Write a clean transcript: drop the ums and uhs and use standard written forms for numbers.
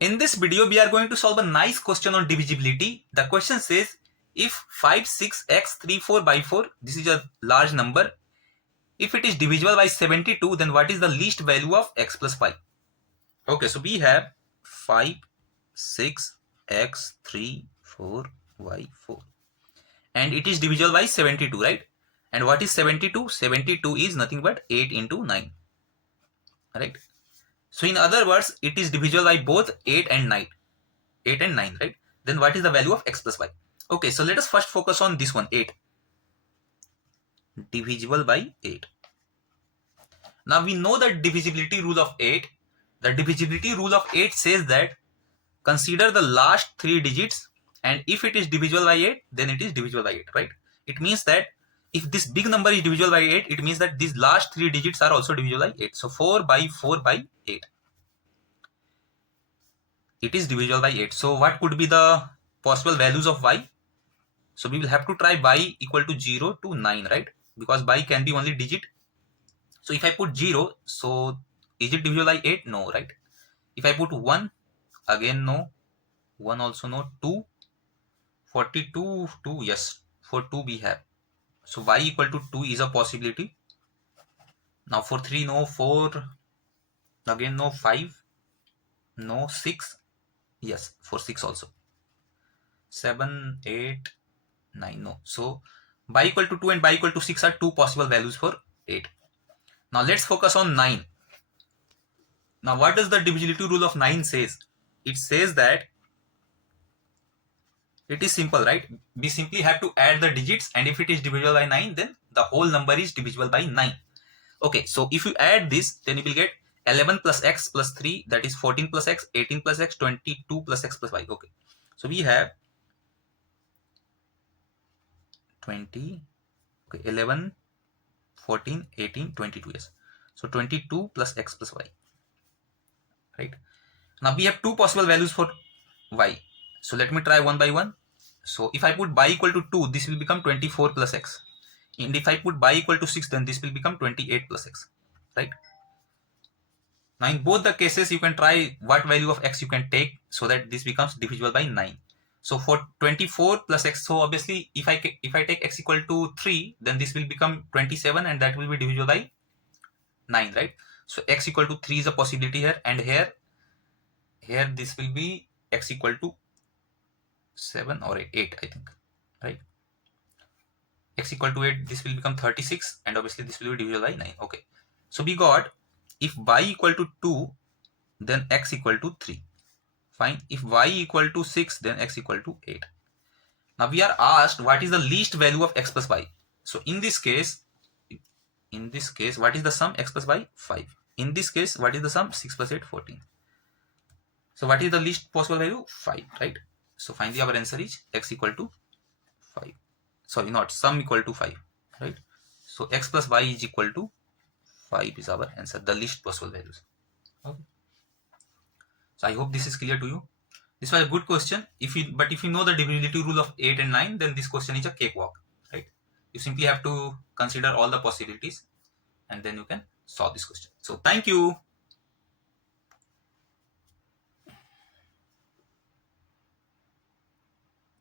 In this video, we are going to solve a nice question on divisibility. The question says, if 5, 6, x, 3, 4 by 4, this is a large number. If it is divisible by 72, then what is the least value of x plus 5? Okay, so we have 5, 6, x, 3, 4, y, 4. And it is divisible by 72, right? And what is 72? 72 is nothing but 8 into 9. Right? So in other words, it is divisible by both 8 and 9. 8 and 9, right? Then what is the value of x plus y? Okay, so let us first focus on this one, 8. Divisible by 8. Now we know the divisibility rule of 8. The divisibility rule of 8 says that consider the last 3 digits, and if it is divisible by 8, then it is divisible by 8, right? It means that if this big number is divisible by 8, it means that these last 3 digits are also divisible by 8. So 4 by 4 by 8. It is divisible by 8. So what could be the possible values of y? So we will have to try y equal to 0 to 9, right? Because y can be only digit. So if I put 0, so is it divisible by 8? No, right? If I put 1, again no. 1 also no. 2, 42, 2, yes. For 2 we have. So y equal to 2 is a possibility. Now for 3 no. 4, again no. 5, no. 6, yes. For 6 also. 7, 8, 9, no. So y equal to 2 and y equal to 6 are two possible values for 8. Now let's focus on 9. Now what does the divisibility rule of 9 says? It says that it is simple, right? We simply have to add the digits, and if it is divisible by 9, then the whole number is divisible by 9. Okay, so if you add this, then you will get 11 plus x plus 3, that is 14 plus x, 18 plus x, 22 plus x plus y. Okay, so we have 20, okay, 11, 14, 18, 22, yes. So 22 plus x plus y, right? Now we have two possible values for y. So let me try one by one. So if I put y equal to 2, this will become 24 plus x. And if I put y equal to 6, then this will become 28 plus x, right? Now in both the cases, you can try what value of x you can take so that this becomes divisible by 9. So for 24 plus x, so obviously if I take x equal to 3, then this will become 27 and that will be divisible by 9, right? So x equal to 3 is a possibility here, and here this will be x equal to 7 or 8, I think, right? X equal to 8, this will become 36, and obviously this will be divisible by 9. Okay, so we got if y equal to 2, then x equal to 3. Fine. If y equal to 6, then x equal to 8. Now we are asked what is the least value of x plus y. So in this case, what is the sum? X plus y, 5. In this case, what is the sum? 6 plus 8, 14. So what is the least possible value? 5, right? So finally our answer is x equal to 5. Sorry, not sum equal to 5, right? So x plus y is equal to 5 is our answer, the least possible values. Okay. So I hope this is clear to you. This was a good question. If you know the divisibility rule of 8 and 9, then this question is a cakewalk, right? You simply have to consider all the possibilities and then you can solve this question. So thank you.